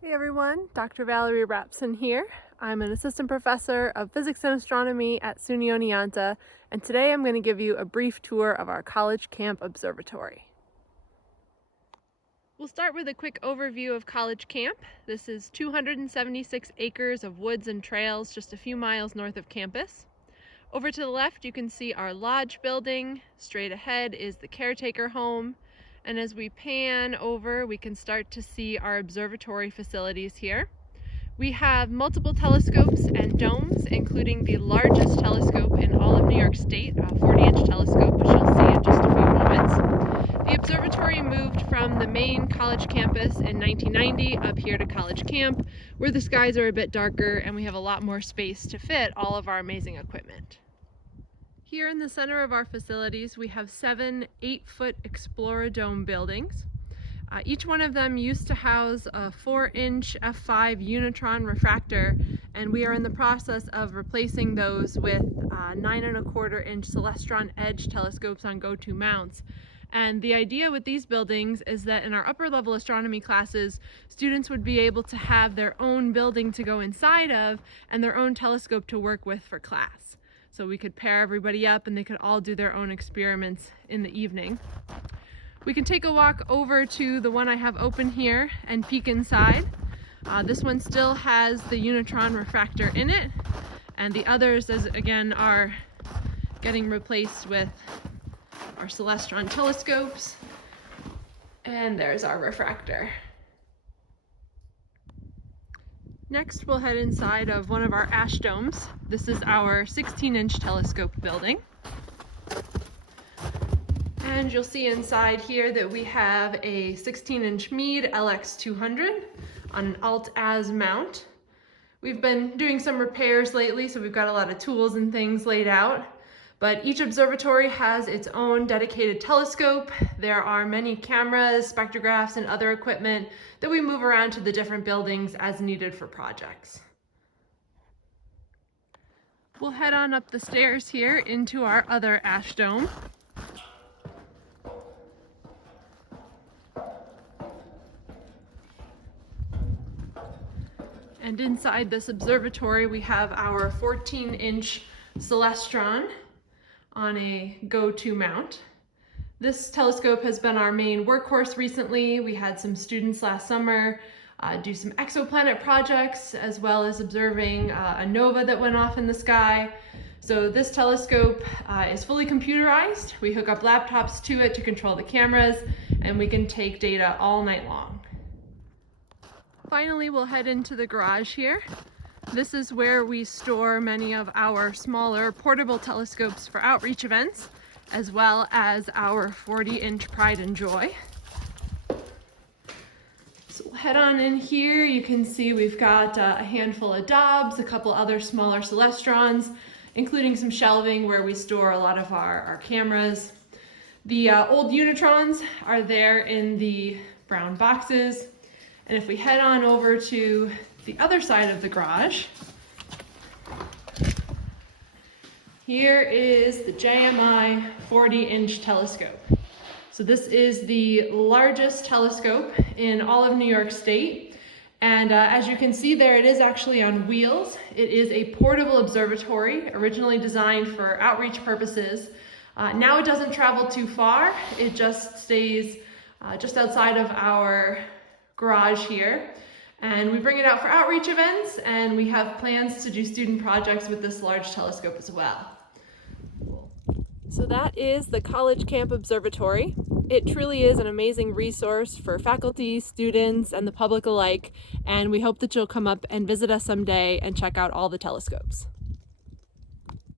Hey everyone, Dr. Valerie Rapson here. I'm an assistant professor of physics and astronomy at SUNY Oneonta, and today I'm going to give you a brief tour of our College Camp Observatory. We'll start with a quick overview of College Camp. This is 276 acres of woods and trails just a few miles north of campus. Over to the left you can see our lodge building. Straight ahead is the caretaker home. And as we pan over, we can start to see our observatory facilities here. We have multiple telescopes and domes, including the largest telescope in all of New York State, a 40-inch telescope, which you'll see in just a few moments. The observatory moved from the main college campus in 1990 up here to College Camp, where the skies are a bit darker and we have a lot more space to fit all of our amazing equipment. Here in the center of our facilities, we have 7 8-foot Exploradome buildings. Each one of them used to house a 4-inch f5 Unitron refractor, and we are in the process of replacing those with 9¼ inch Celestron Edge telescopes on go-to mounts. And the idea with these buildings is that in our upper level astronomy classes, students would be able to have their own building to go inside of and their own telescope to work with for class. So we could pair everybody up and they could all do their own experiments in the evening. We can take a walk over to the one I have open here and peek inside. This one still has the Unitron refractor in it, and the others, again, are getting replaced with our Celestron telescopes. And there's our refractor. Next, we'll head inside of one of our ash domes. This is our 16-inch telescope building. And you'll see inside here that we have a 16-inch Meade LX200 on an Alt-Az mount. We've been doing some repairs lately, so we've got a lot of tools and things laid out. But each observatory has its own dedicated telescope. There are many cameras, spectrographs, and other equipment that we move around to the different buildings as needed for projects. We'll head on up the stairs here into our other ash dome. And inside this observatory, we have our 14-inch Celestron on a go-to mount. This telescope has been our main workhorse recently. We had some students last summer do some exoplanet projects, as well as observing a nova that went off in the sky. So this telescope is fully computerized. We hook up laptops to it to control the cameras, and we can take data all night long. Finally, we'll head into the garage here. This is where we store many of our smaller portable telescopes for outreach events, as well as our 40-inch Pride and Joy. So we'll head on in here. You can see we've got a handful of Dobbs, a couple other smaller Celestrons, including some shelving where we store a lot of our cameras. The old Unitrons are there in the brown boxes. And if we head on over to the other side of the garage, here is the JMI 40-inch telescope. So this is the largest telescope in all of New York State. And as you can see there, it is actually on wheels. It is a portable observatory, originally designed for outreach purposes. Now it doesn't travel too far. It just stays just outside of our garage here. And we bring it out for outreach events, and we have plans to do student projects with this large telescope as well. So that is the College Camp Observatory. It truly is an amazing resource for faculty, students, and the public alike, and we hope that you'll come up and visit us someday and check out all the telescopes.